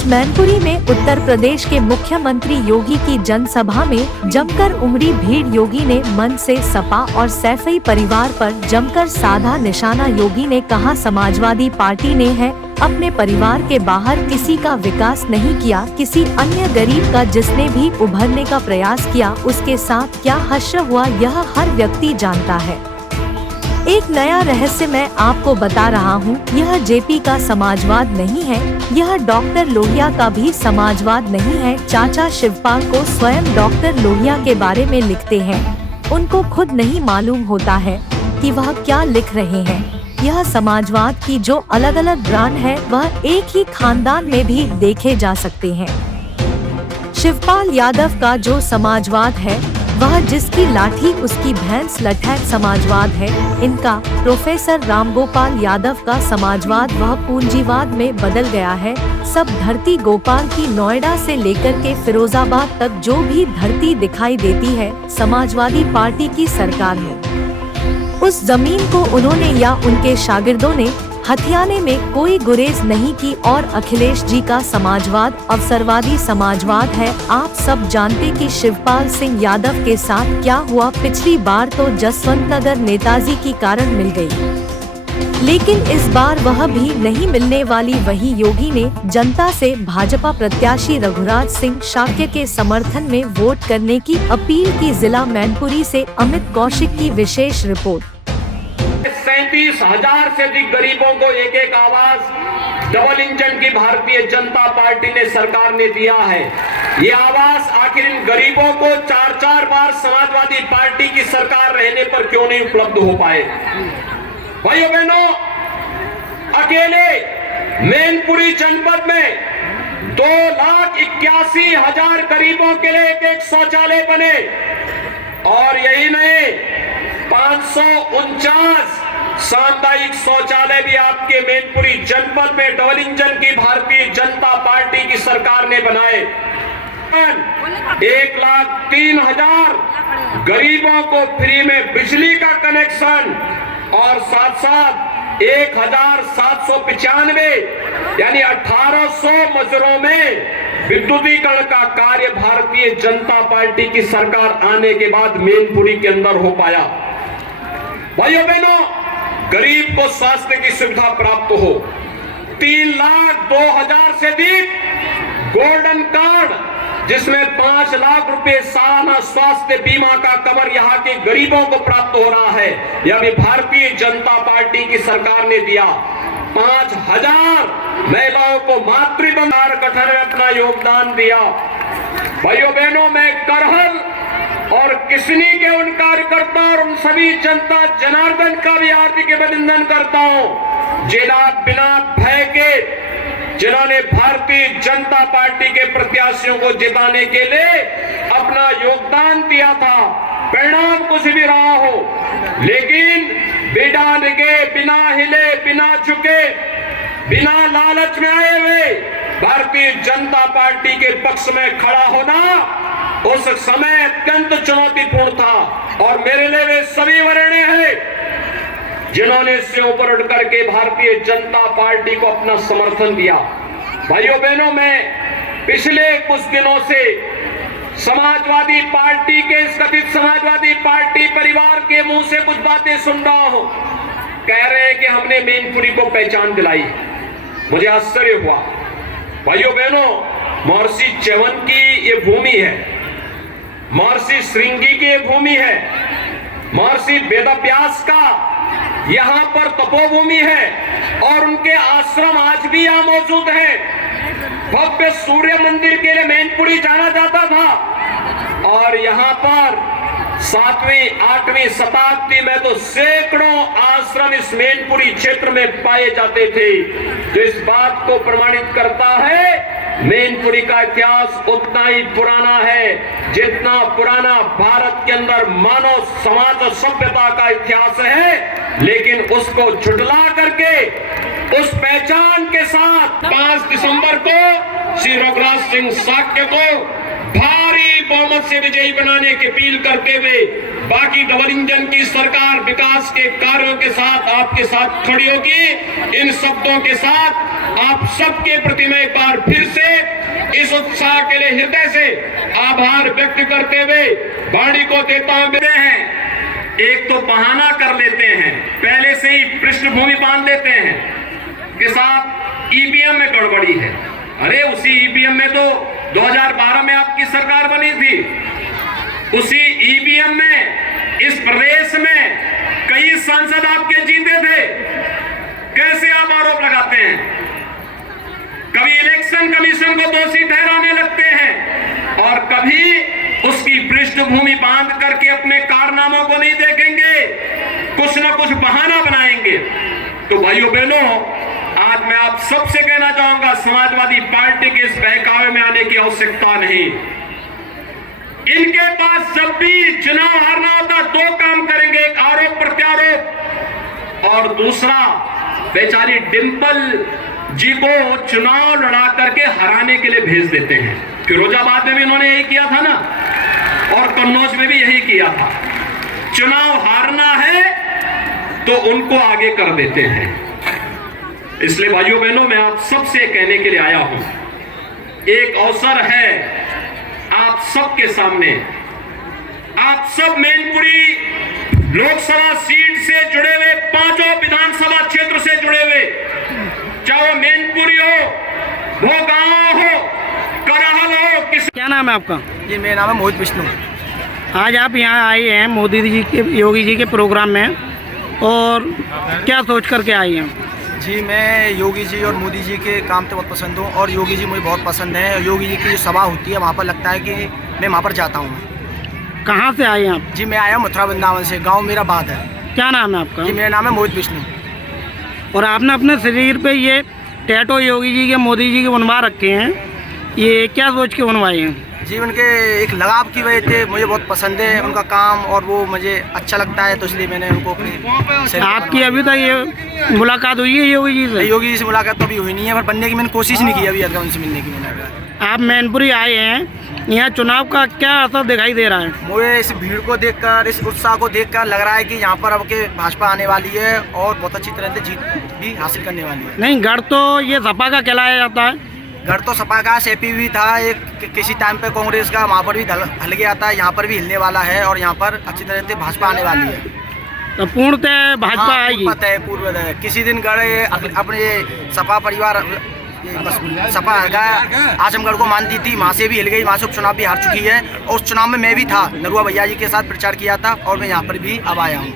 आज मैनपुरी में उत्तर प्रदेश के मुख्यमंत्री योगी की जनसभा में जमकर उमड़ी भीड़। योगी ने मन से सपा और सैफई परिवार पर जमकर साधा निशाना। योगी ने कहा, समाजवादी पार्टी ने है अपने परिवार के बाहर किसी का विकास नहीं किया। किसी अन्य गरीब का जिसने भी उभरने का प्रयास किया उसके साथ क्या हश्र हुआ यह हर व्यक्ति जानता है। एक नया रहस्य मैं आपको बता रहा हूँ, यह जेपी का समाजवाद नहीं है, यह डॉक्टर लोहिया का भी समाजवाद नहीं है। चाचा शिवपाल को स्वयं डॉक्टर लोहिया के बारे में लिखते हैं, उनको खुद नहीं मालूम होता है कि वह क्या लिख रहे हैं। यह समाजवाद की जो अलग अलग ब्रांड है वह एक ही खानदान में भी देखे जा सकते हैं। शिवपाल यादव का जो समाजवाद है वह जिसकी लाठी उसकी भैंस लठैत समाजवाद है। इनका प्रोफेसर रामगोपाल यादव का समाजवाद वह पूंजीवाद में बदल गया है। सब धरती गोपाल की नोएडा से लेकर के फिरोजाबाद तक जो भी धरती दिखाई देती है समाजवादी पार्टी की सरकार है। उस जमीन को उन्होंने या उनके शागिर्दों ने हथियाने में कोई गुरेज नहीं की। और अखिलेश जी का समाजवाद अवसरवादी समाजवाद है। आप सब जानते कि शिवपाल सिंह यादव के साथ क्या हुआ। पिछली बार तो जसवंत नगर नेताजी की कारण मिल गई, लेकिन इस बार वह भी नहीं मिलने वाली। वही योगी ने जनता से भाजपा प्रत्याशी रघुराज सिंह शाक्य के समर्थन में वोट करने की अपील की। जिला मैनपुरी से अमित कौशिक की विशेष रिपोर्ट। 37,000 से अधिक गरीबों को एक एक आवास डबल इंजन की भारतीय जनता पार्टी ने सरकार ने दिया है। ये आवास आखिर इन गरीबों को 4-4 बार समाजवादी पार्टी की सरकार रहने पर क्यों नहीं उपलब्ध हो पाए। भाइयों बहनों, अकेले मैनपुरी जनपद में 2,81,000 गरीबों के लिए एक शौचालय बने और यही नहीं 549 सामुदायिक शौचालय भी आपके मैनपुरी जनपद में डबल इंजन की भारतीय जनता पार्टी की सरकार ने बनाए। 1,03,000 गरीबों को फ्री में बिजली का कनेक्शन और साथ साथ 1,795 यानी 1,800 मजरों में विद्युतीकरण का कार्य भारतीय जनता पार्टी की सरकार आने के बाद मैनपुरी के अंदर हो पाया। भाइयों बहनों, गरीब को स्वास्थ्य की सुविधा प्राप्त हो। 3,02,000 से अधिक गोल्डन कार्ड जिसमें 5 लाख रुपए सालाना स्वास्थ्य बीमा का कवर यहाँ के गरीबों को प्राप्त हो रहा है। यह भी भारतीय जनता पार्टी की सरकार ने दिया। 5,000 महिलाओं को मातृबंधार गठन में अपना योगदान दिया। भाइयों बहनों, मैं करहल और किसनी के उन कार्यकर्ता और उन सभी जनता जनार्दन का भी हार्दिक अभिनंदन करता हूं बिना भय के जिन्होंने भारतीय जनता पार्टी के प्रत्याशियों को जिताने के लिए अपना योगदान दिया था। परिणाम कुछ भी रहा हो, लेकिन बिना डिगे, बिना हिले, बिना झुके, बिना लालच में आए हुए भारतीय जनता पार्टी के पक्ष में खड़ा होना उस समय अत्यंत चुनौतीपूर्ण था। और मेरे लिए वे सभी वरीय हैं जिन्होंने इससे ऊपर उठ करके भारतीय जनता पार्टी को अपना समर्थन दिया। भाइयों बहनों, मैं पिछले कुछ दिनों से समाजवादी पार्टी के इस कथित समाजवादी पार्टी परिवार के मुंह से कुछ बातें सुन रहा हूं। कह रहे हैं कि हमने मैनपुरी को पहचान दिलाई। मुझे आश्चर्य हुआ। भाइयों बहनों, महर्षि च्यवन की ये भूमि है, महर्षि श्रृंगी की ये भूमि है, महर्षि वेदव्यास का यहाँ पर तपोभूमि है और उनके आश्रम आज भी यहाँ मौजूद है। भव्य सूर्य मंदिर के लिए मैनपुरी जाना जाता था और यहाँ पर 7वीं 8वीं शताब्दी में तो सैकड़ों आश्रम इस मैनपुरी क्षेत्र में पाए जाते थे, जो इस बात को प्रमाणित करता है मैनपुरी का इतिहास उतना ही पुराना है जितना पुराना भारत के अंदर मानव समाज और सभ्यता का इतिहास है। लेकिन उसको झुठला करके उस पहचान के साथ 5 दिसंबर को श्री रघुराज सिंह शाक्य को भारी बहुमत से विजयी बनाने की अपील करते हुए बाकी डबल इंजन की सरकार विकास के कार्यों के साथ आपके साथ खड़ी होगी। इन शब्दों के साथ आप सबके प्रति मैं एक बार फिर से इस उत्साह के लिए हृदय से आभार व्यक्त करते हुए वाणी को देता हैं। एक तो बहाना कर लेते हैं, पहले से ही पृष्ठभूमि बांध लेते हैं के साथ ईवीएम में गड़बड़ी है। अरे उसी ईवीएम में तो 2012 में आपकी सरकार बनी थी, उसी ईवीएम में इस प्रदेश में कई सांसद आपके जीते थे। कैसे आप आरोप लगाते हैं? कभी इलेक्शन कमीशन को दोषी ठहराने लगते हैं और कभी उसकी पृष्ठभूमि बांध करके अपने कारनामों को नहीं देखेंगे, कुछ ना कुछ बहाना बनाएंगे। तो भाइयों बहनों, आज मैं आप सबसे कहना चाहूंगा, समाजवादी पार्टी के इस बहकावे में आने की आवश्यकता नहीं। इनके पास जब भी चुनाव हारना होता दो काम करेंगे, एक आरोप प्रत्यारोप और दूसरा बेचारी डिंपल जी को चुनाव लड़ा करके हराने के लिए भेज देते हैं। फिरोजाबाद में भी इन्होंने यही किया था ना, और कन्नौज में भी यही किया था। चुनाव हारना है तो उनको आगे कर देते हैं। इसलिए भाइयों बहनों, मैं आप सबसे कहने के लिए आया हूं, एक अवसर है आप सबके सामने। आप सब मैनपुरी लोकसभा सीट से जुड़े हुए, पांचों विधानसभा क्षेत्र से जुड़े हुए, चाहे वो मैनपुरी हो, वो गांव हो, करहल हो, किस। क्या नाम है आपका? जी मेरा नाम है मोहित विष्णु। आज आप यहाँ आए हैं मोदी जी के, योगी जी के प्रोग्राम में, और क्या सोच करके आए हैं? जी मैं योगी जी और मोदी जी के काम तो बहुत पसंद हूँ, और योगी जी मुझे बहुत पसंद है। योगी जी की जो सभा होती है वहाँ पर लगता है कि मैं वहाँ पर जाता हूँ। कहाँ से आए हैं आप? जी मैं आया हूँ मथुरा वृंदावन से, गांव मेरा बात है। क्या नाम है आपका? जी मेरा नाम है मोहित विष्णु। और आपने अपने शरीर पे ये टैटू योगी जी के, मोदी जी के बनवा रखे हैं, ये क्या सोच के बनवाए हैं? जी उनके एक लगाव की वजह से मुझे बहुत पसंद है उनका काम, और वो मुझे अच्छा लगता है, तो इसलिए मैंने उनको अपनी। आपकी अभी तक ये मुलाकात हुई है योगी जी से? योगी जी से मुलाकात तो अभी हुई नहीं है, पर बनने की मैंने कोशिश नहीं की अभी तक उनसे मिलने की मैंने। आप मैनपुरी आए हैं, यहाँ चुनाव का क्या असर दिखाई दे रहा है? मुझे इस भीड़ को देखकर, इस उत्साह को देखकर लग रहा है कि यहाँ पर अब के भाजपा आने वाली है और बहुत अच्छी तरह से जीत भी हासिल करने वाली है। नहीं, गढ़ तो ये सपा का कहलाया जाता है। गढ़ तो सपा का, सेपी भी था एक किसी टाइम पे कांग्रेस का, वहाँ पर भी हल गया था, यहाँ पर भी हिलने वाला है, और यहाँ पर अच्छी तरह से भाजपा आने वाली है। तो पूर्णतः भाजपा आएगी? पता है, पूर्व है। किसी दिन गढ़ अपने सपा परिवार सपा आजमगढ़ को मानती थी, वहाँ से भी हिल गई, वहाँ से उपचुनाव भी हार चुकी है, और उस चुनाव में मैं भी था, नरुआ भैया जी के साथ प्रचार किया था, और मैं यहाँ पर भी अब आया हूँ।